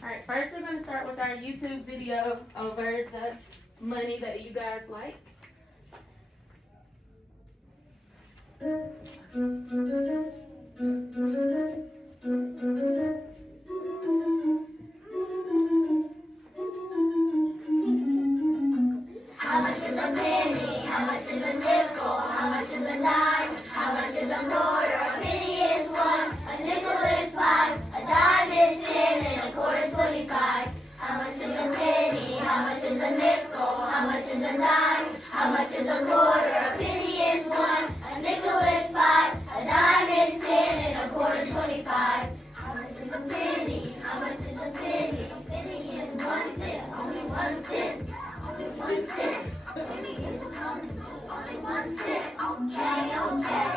Alright, first we're going to start with our YouTube video over the money that you guys like. How much is a penny? How much is a nickel? How much is a dime? How much is a quarter? A penny is one, a nickel is five, a dime is 10, and a quarter is 25. How much is a penny? How much is a nickel? How much is a dime? How much is a quarter? A penny is one, a nickel is five, a dime is 10, and a quarter is 25. How much is a penny? How much is a penny? A penny is 1 cent, only 1 cent. Only 1 cent. Only 1 cent. Okay, okay.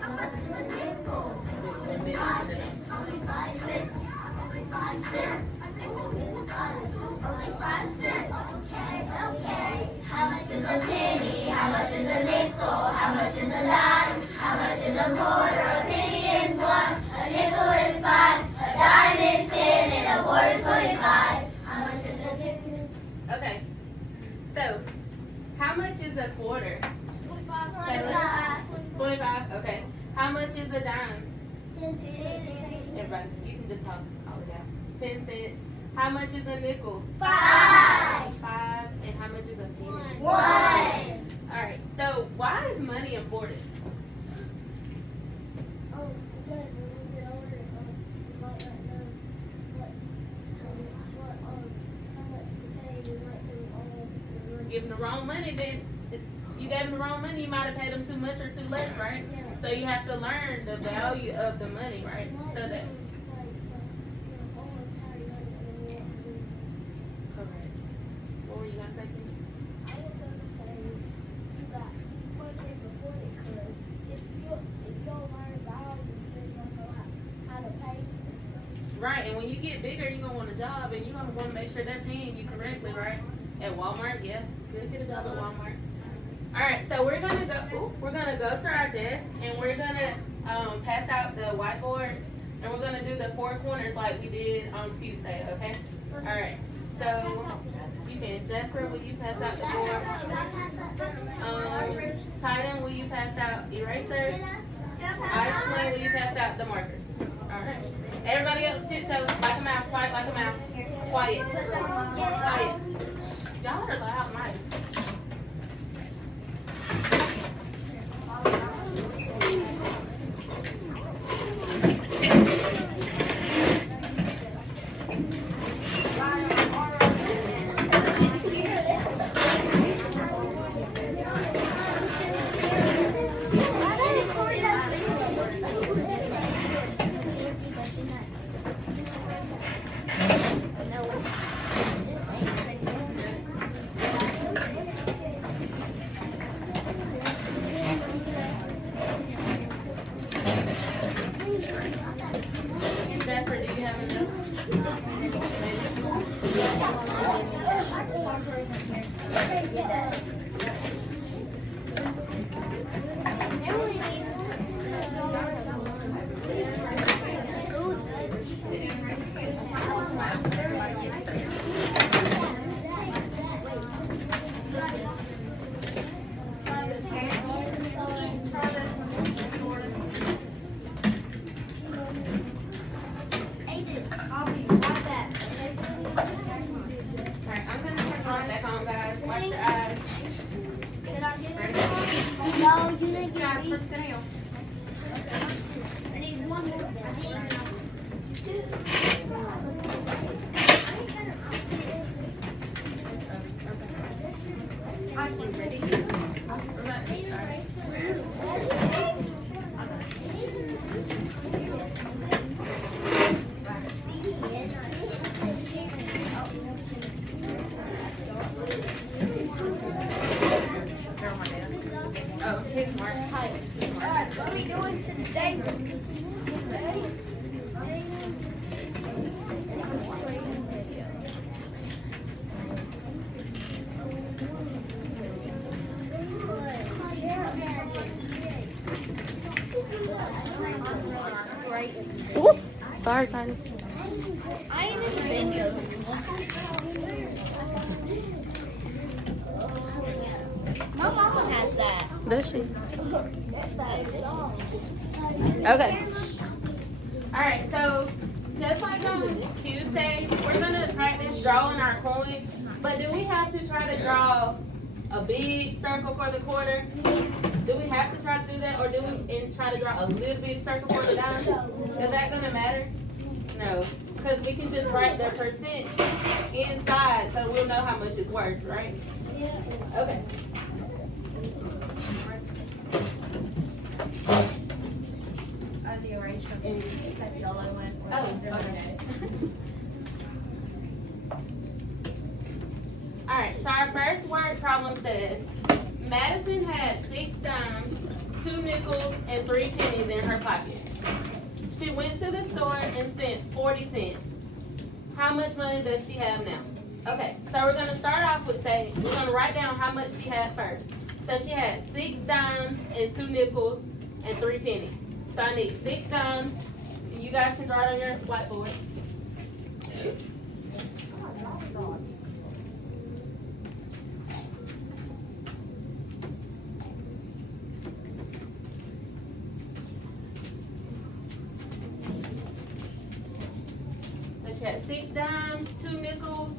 How much is a nickel? Only 5 cents. Only 5 cents. Only 5 cents. Only 5 cents. Okay, okay. How much is a penny? How much is a nickel? How much is a dime? How much is a quarter? A penny is 1. A nickel is 5. A dime is 10. And a quarter is 25. How much is a nickel? Okay, so how much is a quarter? 25, okay. How much is a dime? 10 cents. Everybody, you can just call it out. 10 cents. How much is a nickel? 5. 5. And how much is a penny? 1. Alright, so why is money important? Oh, because when we get older, we might not know how much to pay. We might do all the money. Give them the wrong money, then if you gave them the wrong money, you might have paid them too much or too less, right? Yeah. So you have to learn the value of the money, right? So that correct. What were you gonna say, Kenny? I was gonna say that money is important because if you don't learn value, then you don't know how to pay and stuff. Right, and when you get bigger, you're gonna want a job, and you're gonna want to make sure they're paying you correctly, right? At Walmart, yeah, good, get a job at Walmart. All right, so we're gonna go to our desk, and we're gonna pass out the whiteboard, and we're gonna do the 4 corners like we did on Tuesday, okay? All right, so you can. Jasper, will you pass out the board? Titan, will you pass out erasers? Iceland, will you pass out the markers? All right. Everybody else, tiptoe like a mouse, quiet like a mouse. Quiet. Quiet. Y'all are loud, nice. Jasper, do you have a note? Alright, I'm gonna turn the light back on, guys. Watch your eyes. Ready? No, you didn't get Guys, me. first down. I need one more. Ready? Oh, his mark. What are we doing today? Ooh, sorry, Titan. I ain't in the video. My mama has that. Does she? That's that song. Okay. Alright, so just like on Tuesday, we're gonna practice drawing our coins. But do we have to try to draw a big circle for the quarter? Do we have to try to do that, or do we try to draw a little big circle for the dime? Is that gonna matter? No, because we can just write the percent inside, so we'll know how much it's worth, right? Okay. The erased one. It's that yellow one. Oh, okay. Alright, so our first word problem says, Madison had 6 dimes, 2 nickels, and 3 pennies in her pocket. She went to the store and spent 40 cents. How much money does she have now? Okay, so we're going to start off with saying, we're going to write down how much she had first. So she had 6 dimes and 2 nickels and 3 pennies. So I need 6 dimes. You guys can draw it on your whiteboard. So she had 6 dimes, 2 nickels.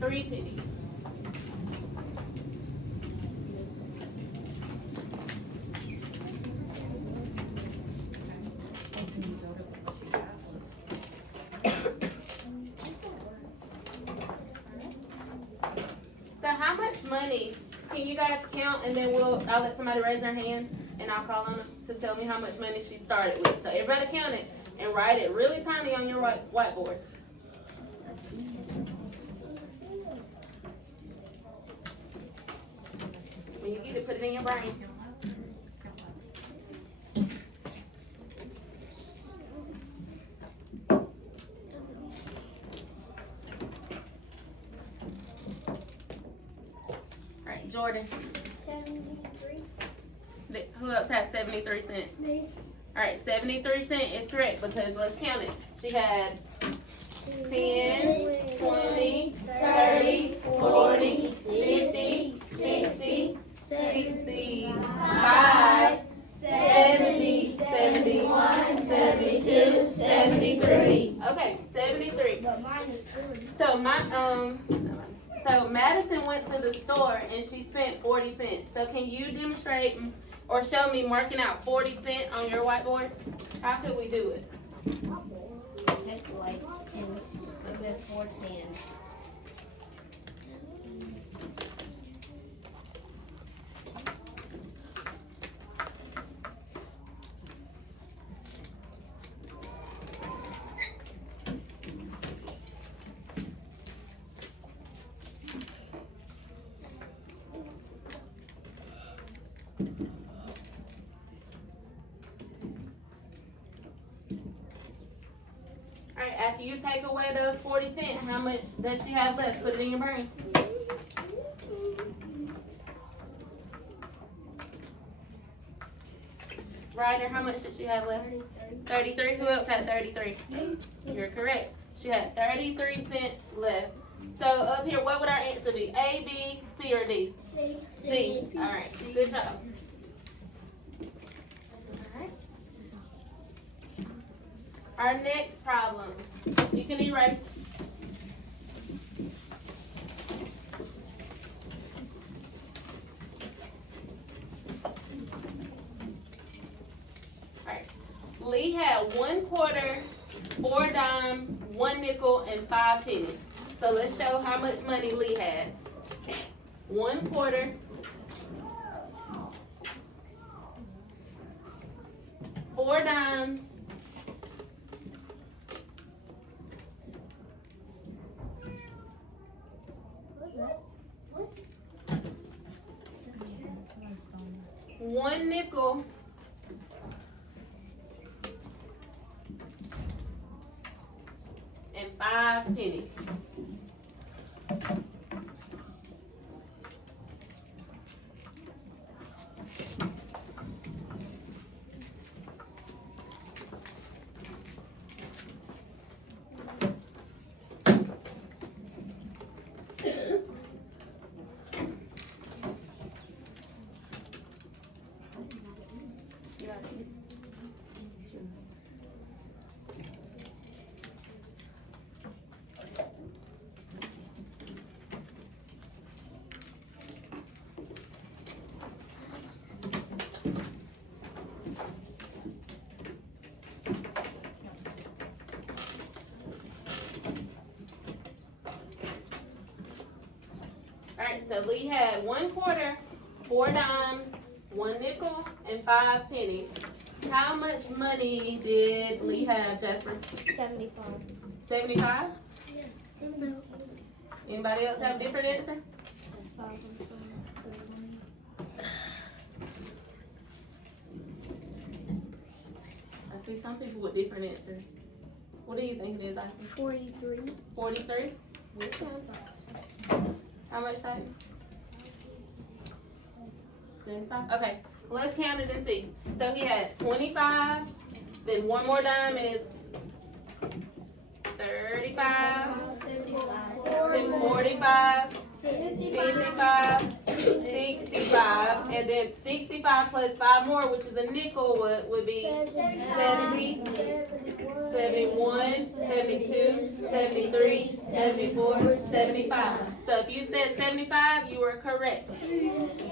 Three pennies. So how much money can you guys count, and then I'll let somebody raise their hand and I'll call on them to tell me how much money she started with. So everybody count it and write it really tiny on your whiteboard. When you get it, put it in your brain. Alright, Jordan. 73. Who else had 73 cents? Me. Alright, 73 cents is correct because let's count it. She had 10, 20, 30, 40, 50, 60, 65, 70, 71, 72, 73. Okay, 73. But mine is 40. So Madison went to the store and she spent 40 cents. So can you demonstrate or show me marking out 40 cents on your whiteboard? How could we do it? Take away 10. A good 4 10. Alright, after you take away those 40 cents, how much does she have left? Put it in your brain. Ryder, how much did she have left? 33. Who else had 33? You're correct. She had 33 cents left. So up here, what would our answer be? A, B, C, or D? C. Alright, good job. Our next problem. You can erase. Alright. Lee had 1 quarter, 4 dimes, 1 nickel, and 5 pennies. So let's show how much money Lee had. 1 quarter, 4 dimes, 1 nickel, 5 pennies. Alright, so Lee had 1 quarter, 4 dimes, 1 nickel, and 5 pennies. How much money did Lee have, Jasper? 75. 75? Yeah. Anybody else have a different answer? I see some people with different answers. What do you think it is, Icy? 43. 43? How much time? 75? Okay, let's count it and see. So he had 25, then 1 more dime is 35, then 45, 55, 65, and then 65 plus 5 more, which is a nickel, would be 70, 71, 72, 73, 74, 75. So if you said 75, you were correct.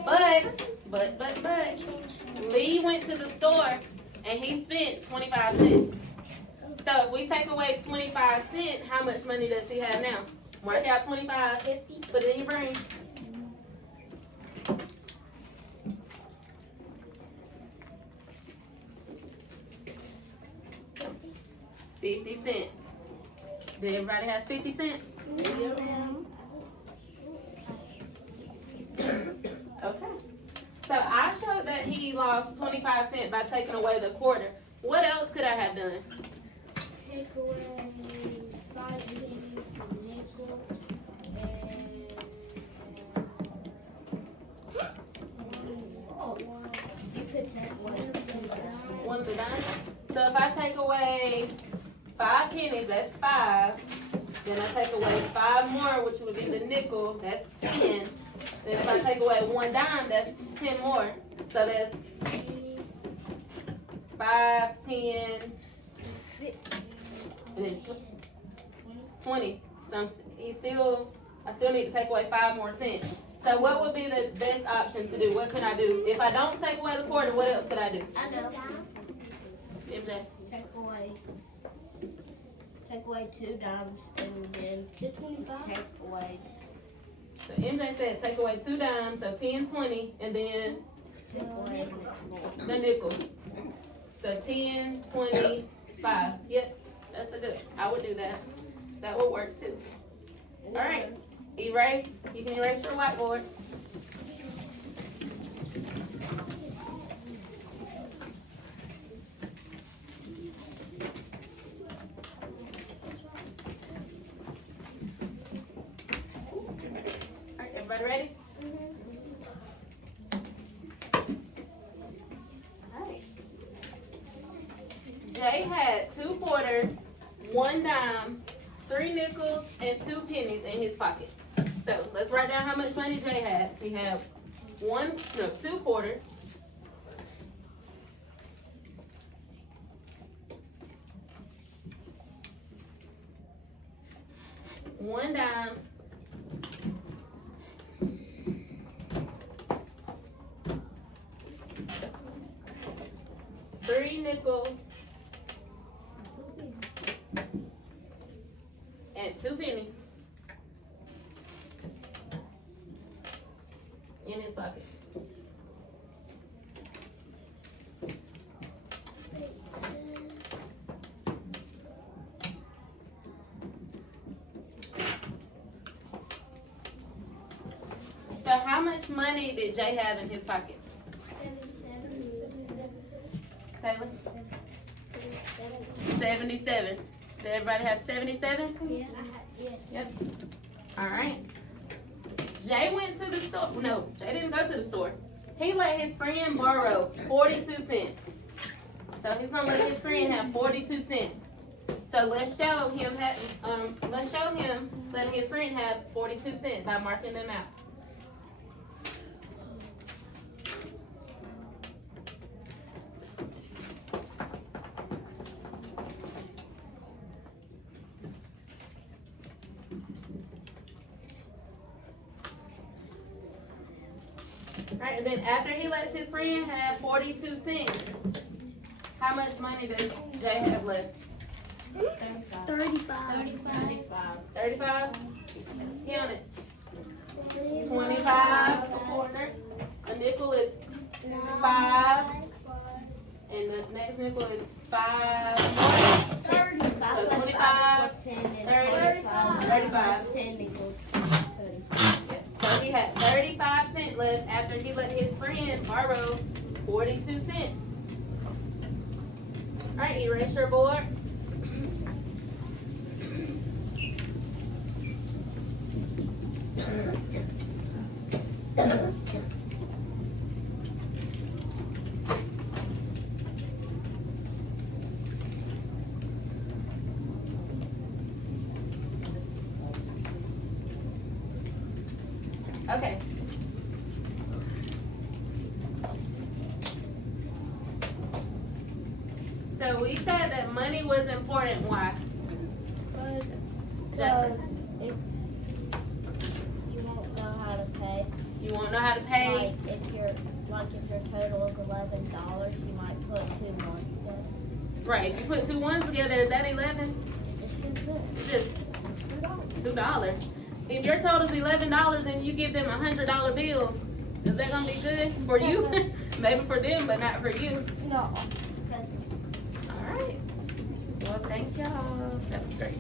But, Lee went to the store and he spent 25 cents. So if we take away 25 cents, how much money does he have now? Mark out 25, 50. put it in your brain. 50 cents. Did everybody have 50 cents? Okay. So I showed that he lost 25 cents by taking away the quarter. What else could I have done? Take away 5 pennies from nickel and you could take away 1 of the dime. So if I take away 5 pennies, that's 5. Then I take away 5 more, which would be the nickel, that's 10. Then if I take away 1 dime, that's 10 more. So that's 5, 10, and then 20. So I still need to take away 5 more cents. So what would be the best option to do? What could I do? If I don't take away the quarter, what else could I do? I know. MJ? Take away 2 dimes and then take away. So MJ said take away 2 dimes, so 10, 20, and then the nickel. So 10, 20, 5. Yep, that's a good. I would do that. That would work too. All right, erase. You can erase your whiteboard. All right, everybody ready? Jay had 2 quarters, 1 dime, 3 nickels, and 2 pennies in his pocket. So let's write down how much money Jay had. He had 2 quarters, 1 dime, 3 nickels, and 2 pennies in his pocket. So how much money did Jay have in his pocket? Taylor? 77. Did everybody have 77? Yeah. Yep. All right. Jay went to the store. No, Jay didn't go to the store. He let his friend borrow 42 cents. So he's gonna let his friend have 42 cents. So let's show him letting his friend have 42 cents by marking them out. Alright, and then after he lets his friend have 42 cents, how much money does Jay have left? 35. 35? Count it. 25 a quarter. A nickel is 5. And the next nickel is 5. 35. So 25, 35. 10 equals 35. So he had 35 cents left after he let his friend borrow 42 cents. Alright, erase your board. Okay. So we said that money was important. Why? Because if you won't know how to pay, You won't know how to pay. if your total is $11, you might put 2 ones together. Right. If you put 2 ones together, is that 11? It's good. It's just $2. If your total is $11 and you give them a $100 bill, is that gonna be good for you? Maybe for them, but not for you. No. All right. Well, thank y'all. That was great.